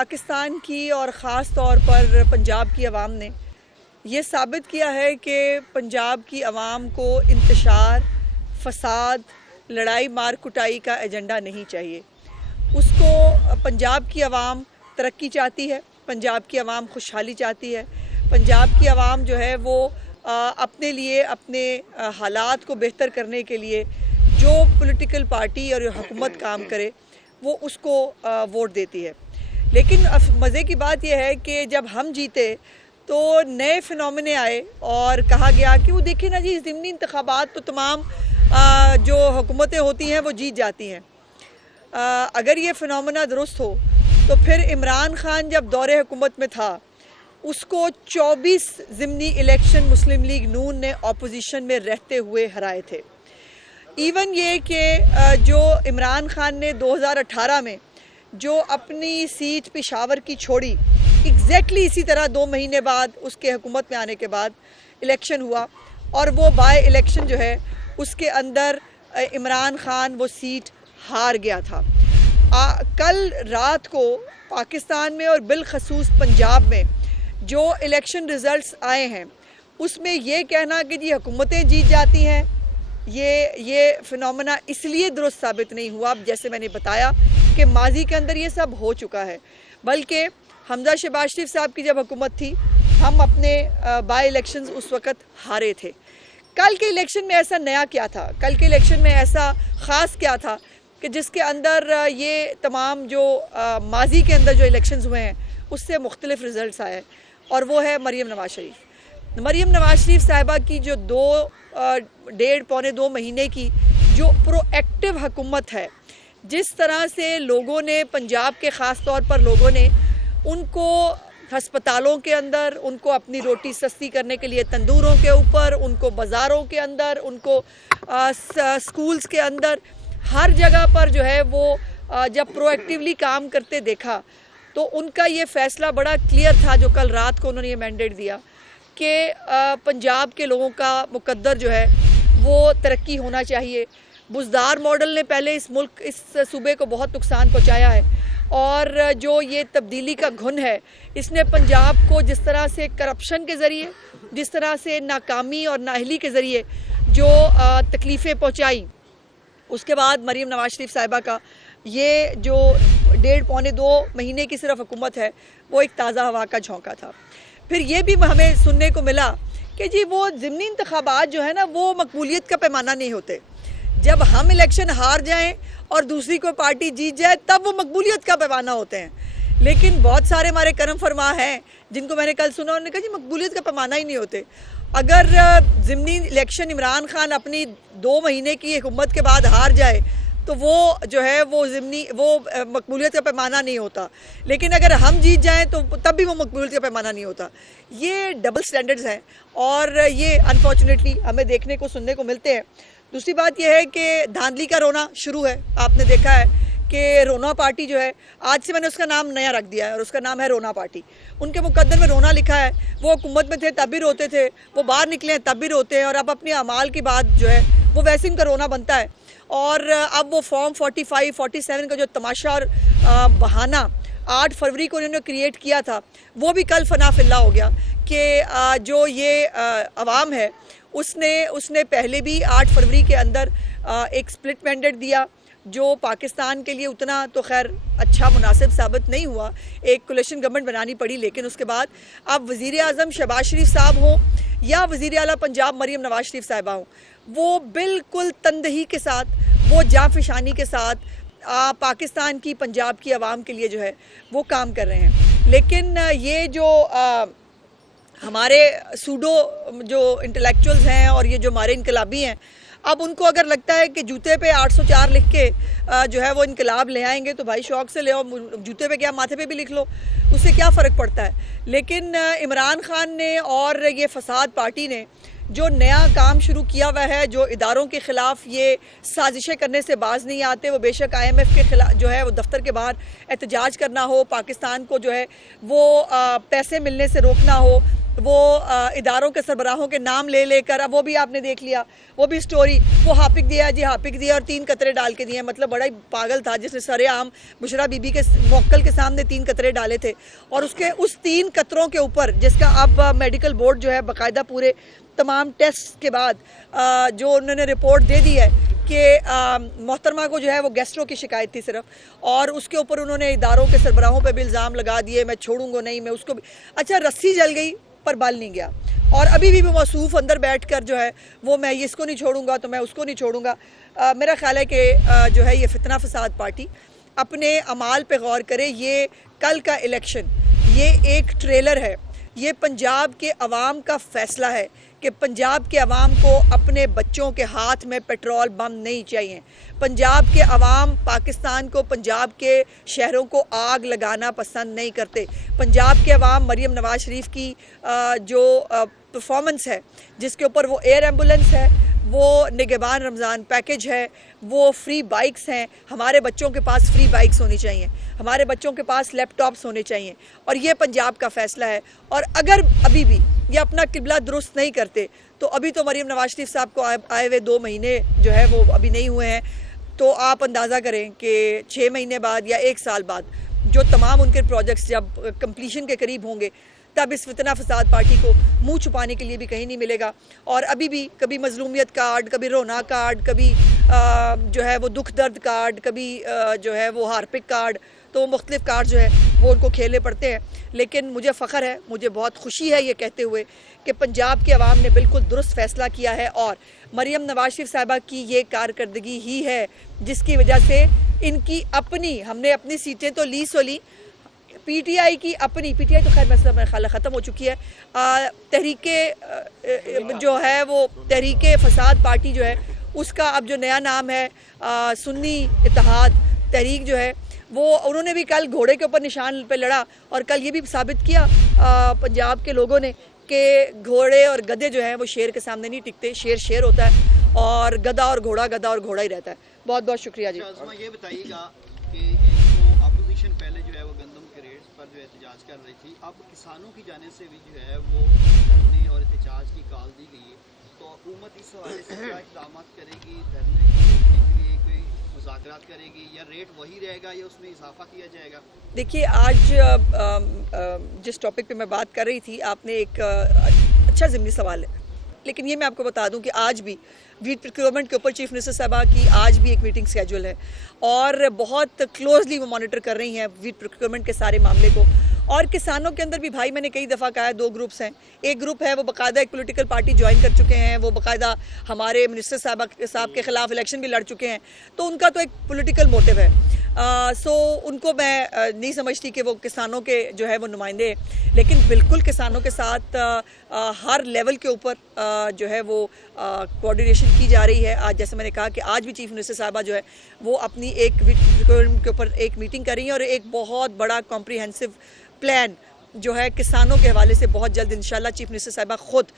पाकिस्तान की और ख़ास तौर पर पंजाब की आवाम ने ये साबित किया है कि पंजाब की आवाम को इंतशार, फसाद, लड़ाई मार कुटाई का एजेंडा नहीं चाहिए। उसको पंजाब की आवाम तरक्की चाहती है, पंजाब की आवाम खुशहाली चाहती है। पंजाब की आवाम जो है वो अपने लिए अपने हालात को बेहतर करने के लिए जो पॉलिटिकल पार्टी और हुकूमत काम करे वो उसको वोट देती है। लेकिन मज़े की बात यह है कि जब हम जीते तो नए फिनोमिने आए और कहा गया कि वो देखिए ना जी, ज़िमनी इंतखाबात तो तमाम जो हुकूमतें होती हैं वो जीत जाती हैं। अगर ये फिनोमिना दुरुस्त हो तो फिर इमरान खान जब दौरे हुकूमत में था उसको 24 ज़िमनी इलेक्शन मुस्लिम लीग नून ने अपोजिशन में रहते हुए हराए थे। इवन ये कि जो इमरान खान ने 2018 में जो अपनी सीट पेशावर की छोड़ी, एग्जैक्टली इसी तरह 2 महीने बाद उसके हुकूमत में आने के बाद इलेक्शन हुआ और वो बाय इलेक्शन जो है उसके अंदर इमरान खान वो सीट हार गया था। कल रात को पाकिस्तान में और बिलखसूस पंजाब में जो इलेक्शन रिज़ल्ट्स आए हैं उसमें ये कहना कि जी हुकूमतें जीत जाती हैं, ये फिनोमेना इसलिए दुरुस्त साबित नहीं हुआ, जैसे मैंने बताया कि माजी के अंदर ये सब हो चुका है। बल्कि हमजा शहबाज शरीफ साहब की जब हुकूमत थी हम अपने बाई इलेक्शंस उस वक़्त हारे थे। कल के इलेक्शन में ऐसा नया क्या था, कल के इलेक्शन में ऐसा ख़ास क्या था कि जिसके अंदर ये तमाम जो माजी के अंदर जो इलेक्शंस हुए हैं उससे मुख्तलिफ रिज़ल्ट्स आए, और वो है मरीम नवाज़ शरीफ। मरीम नवाज़ शरीफ साहिबा की जो 1.5-2 महीने की जो प्रोएक्टिव हुकूमत है, जिस तरह से लोगों ने पंजाब के ख़ास तौर पर लोगों ने उनको हस्पतालों के अंदर, उनको अपनी रोटी सस्ती करने के लिए तंदूरों के ऊपर, उनको बाज़ारों के अंदर, उनको स्कूल्स के अंदर, हर जगह पर जो है वो जब प्रोएक्टिवली काम करते देखा तो उनका ये फ़ैसला बड़ा क्लियर था जो कल रात को उन्होंने ये मैंडेट दिया कि पंजाब के लोगों का मुकद्दर जो है वो तरक्की होना चाहिए। बुज़दार मॉडल ने पहले इस सूबे को बहुत नुकसान पहुंचाया है, और जो ये तब्दीली का घुन है इसने पंजाब को जिस तरह से करप्शन के ज़रिए, जिस तरह से नाकामी और नाअहली के ज़रिए जो तकलीफ़ें पहुंचाई, उसके बाद मरीम नवाज़ शरीफ साहिबा का ये जो 1.5-2 महीने की सिर्फ हुकूमत है वो एक ताज़ा हवा का झोंका था। फिर ये भी हमें सुनने को मिला कि जी वो ज़िमनी इंतखाबात जो है ना वो मकबूलियत का पैमाना नहीं होते। जब हम इलेक्शन हार जाएं और दूसरी कोई पार्टी जीत जाए तब वो मकबूलियत का पैमाना होते हैं। लेकिन बहुत सारे हमारे करम फरमा हैं जिनको मैंने कल सुना, उन्होंने कहा जी मकबूलियत का पैमाना ही नहीं होते। अगर ज़िमनी इलेक्शन इमरान खान अपनी 2 महीने की हुकूमत के बाद हार जाए तो वो जो है वो मकबूलियत का पैमाना नहीं होता, लेकिन अगर हम जीत जाएं तो तब भी वो मकबूलियत का पैमाना नहीं होता। ये डबल स्टैंडर्ड्स हैं और ये अनफॉर्चुनेटली हमें देखने को सुनने को मिलते हैं। दूसरी बात यह है कि धांधली का रोना शुरू है। आपने देखा है कि रोना पार्टी जो है, आज से मैंने उसका नाम नया रख दिया है और उसका नाम है रोना पार्टी। उनके मुकद्दर में रोना लिखा है। वो हुकूमत में थे तब भी रोते थे, वो बाहर निकले हैं तब भी रोते हैं, और अब अपने अमाल की बात जो है वो वैसे उनका रोना बनता है। और अब वो फॉर्म 45, 47 का जो तमाशा और बहाना 8 फरवरी को उन्होंने क्रिएट किया था वो भी कल फना फिल्ला हो गया कि जो ये अवाम है उसने पहले भी 8 फरवरी के अंदर एक स्प्लिट मैंडेट दिया जो पाकिस्तान के लिए उतना तो खैर अच्छा मुनासिब साबित नहीं हुआ। एक कोलिशन गवर्नमेंट बनानी पड़ी, लेकिन उसके बाद अब वज़ीर आज़म शहबाज शरीफ साहब हों या वज़ीर आला पंजाब मरीम नवाज़ शरीफ साहिबा हों, वो बिल्कुल तंदही के साथ, वो जाँफशानी के साथ पाकिस्तान की, पंजाब की आवाम के लिए जो है वो काम कर रहे हैं। लेकिन ये जो हमारे सूडो जो इंटेलेक्चुअल्स हैं और ये जो हमारे इनकलाबी हैं, अब उनको अगर लगता है कि जूते पे 804 लिख के जो है वो इनकलाब ले आएंगे तो भाई शौक से ले आओ, जूते पे क्या माथे पे भी लिख लो, उससे क्या फ़र्क पड़ता है। लेकिन इमरान खान ने और ये फसाद पार्टी ने जो नया काम शुरू किया हुआ है, जो इदारों के ख़िलाफ़ ये साजिशें करने से बाज नहीं आते, वो बेशक IMF के खिलाफ जो है वो दफ्तर के बाहर एहतजाज करना हो, पाकिस्तान को जो है वो पैसे मिलने से रोकना हो, वो इदारों के सरबराहों के नाम ले लेकर, अब वो भी आपने देख लिया, वो भी स्टोरी, वो हापिक दिया जी, हापिक दिया और 3 कतरे डाल के दिए। मतलब बड़ा ही पागल था जिसने सरेआम बुशरा बीबी के मोक्कल के सामने 3 कतरे डाले थे, और उसके उस 3 कतरों के ऊपर जिसका अब मेडिकल बोर्ड जो है बाकायदा पूरे तमाम टेस्ट के बाद जो उन्होंने रिपोर्ट दे दी है कि मोहतरमा को जो है वो गैस्ट्रो की शिकायत थी सिर्फ, और उसके ऊपर उन्होंने इदारों के सरबराहों पे भी इल्ज़ाम लगा दिए, मैं छोड़ूंगा नहीं, मैं उसको भी। अच्छा, रस्सी जल गई पर बल नहीं गया, और अभी भी मौसूफ अंदर बैठ कर जो है वो मैं इसको नहीं छोड़ूंगा तो मैं उसको नहीं छोड़ूंगा। मेरा ख्याल है कि जो है ये फितना फसाद पार्टी अपने अमाल पे गौर करे। ये कल का इलेक्शन ये एक ट्रेलर है, ये पंजाब के अवाम का फैसला है कि पंजाब के अवाम को अपने बच्चों के हाथ में पेट्रोल बम नहीं चाहिए। पंजाब के अवाम पाकिस्तान को, पंजाब के शहरों को आग लगाना पसंद नहीं करते। पंजाब के अवाम मरीम नवाज शरीफ की जो परफॉर्मेंस है, जिसके ऊपर वो एयर एम्बुलेंस है, वो निगहबान रमज़ान पैकेज है, वो फ्री बाइक्स हैं। हमारे बच्चों के पास फ्री बाइक्स होनी चाहिए, हमारे बच्चों के पास लैपटॉप्स होने चाहिए, और ये पंजाब का फ़ैसला है। और अगर अभी भी ये अपना किबला दुरुस्त नहीं करते तो अभी तो मरीम नवाज शरीफ साहब को आए हुए 2 महीने जो है वो अभी नहीं हुए हैं, तो आप अंदाज़ा करें कि 6 महीने बाद या 1 साल बाद जो तमाम उनके प्रोजेक्ट्स जब कंप्लीशन के करीब होंगे, तब इस फितना फसाद पार्टी को मुंह छुपाने के लिए भी कहीं नहीं मिलेगा। और अभी भी कभी मजलूमियत कार्ड, कभी रोना कार्ड, कभी जो है वो दुख दर्द कार्ड, कभी जो है वो हार्पिक कार्ड, तो मुख्तलिफ कार्ड जो है वो उनको खेलने पड़ते हैं। लेकिन मुझे फ़ख्र है, मुझे बहुत खुशी है ये कहते हुए कि पंजाब के अवाम ने बिल्कुल दुरुस्त फ़ैसला किया है, और मरीम नवाज शरीफ साहिबा की ये कारकर्दगी ही है जिसकी वजह से इनकी अपनी, हमने अपनी सीटें तो ली सो ली, पीटीआई की अपनी, पीटीआई तो खैर मेरा ख्याल ख़त्म हो चुकी है, तहरीके जो है वो तहरीके फसाद पार्टी जो है उसका अब जो नया नाम है सुन्नी इत्तेहाद तहरीक जो है, वो उन्होंने भी कल घोड़े के ऊपर निशान पे लड़ा, और कल ये भी साबित किया पंजाब के लोगों ने कि घोड़े और गधे जो हैं वो शेर के सामने नहीं टिकते। शेर शेर होता है और गधा और घोड़ा ही रहता है। बहुत बहुत शुक्रिया जी। ये बताइएगा कि जो अपोजिशन पहले जो है वो गंदम के रेट्स पर जो एहतजाज कर रही थी, अब किसानों की जाने से भी जो है वो धरने और एहतजाज की कॉल दी गई है, तो हुकूमत इस हवाले से क्या इक़दाम करेगी? धरने को रोकने के लिए कोई मुज़ाकरात करेगी, या रेट वही रहेगा या उसमें इजाफा किया जाएगा? देखिए, आज जिस टॉपिक पे मैं बात कर रही थी, आपने एक अच्छा ज़िमनी सवाल है, लेकिन ये मैं आपको बता दूं कि आज भी वीट प्रोक्योरमेंट के ऊपर चीफ मिनिस्टर साहबा की आज भी एक मीटिंग शेड्यूल है, और बहुत क्लोजली वो मॉनिटर कर रही हैं वीट प्रोक्योरमेंट के सारे मामले को। और किसानों के अंदर भी भाई, मैंने कई दफ़ा कहा है, 2 ग्रुप्स हैं। एक ग्रुप है वो बाकायदा एक पॉलिटिकल पार्टी ज्वाइन कर चुके हैं, वो बाकायदा हमारे मिनिस्टर साहब के ख़िलाफ़ इलेक्शन भी लड़ चुके हैं, तो उनका तो एक पॉलिटिकल मोटिव है। सो उनको मैं नहीं समझती कि वो किसानों के जो है वो नुमाइंदे हैं, लेकिन बिल्कुल किसानों के साथ हर लेवल के ऊपर जो है वो कोऑर्डिनेशन की जा रही है। आज जैसे मैंने कहा कि आज भी चीफ मिनिस्टर साहबा जो है वो अपनी एक के ऊपर एक मीटिंग कर रही हैं, और एक बहुत बड़ा कॉम्प्रिहेंसिव प्लान जो है किसानों के हवाले से बहुत जल्द इंशाल्लाह चीफ मिनिस्टर साहिबा खुद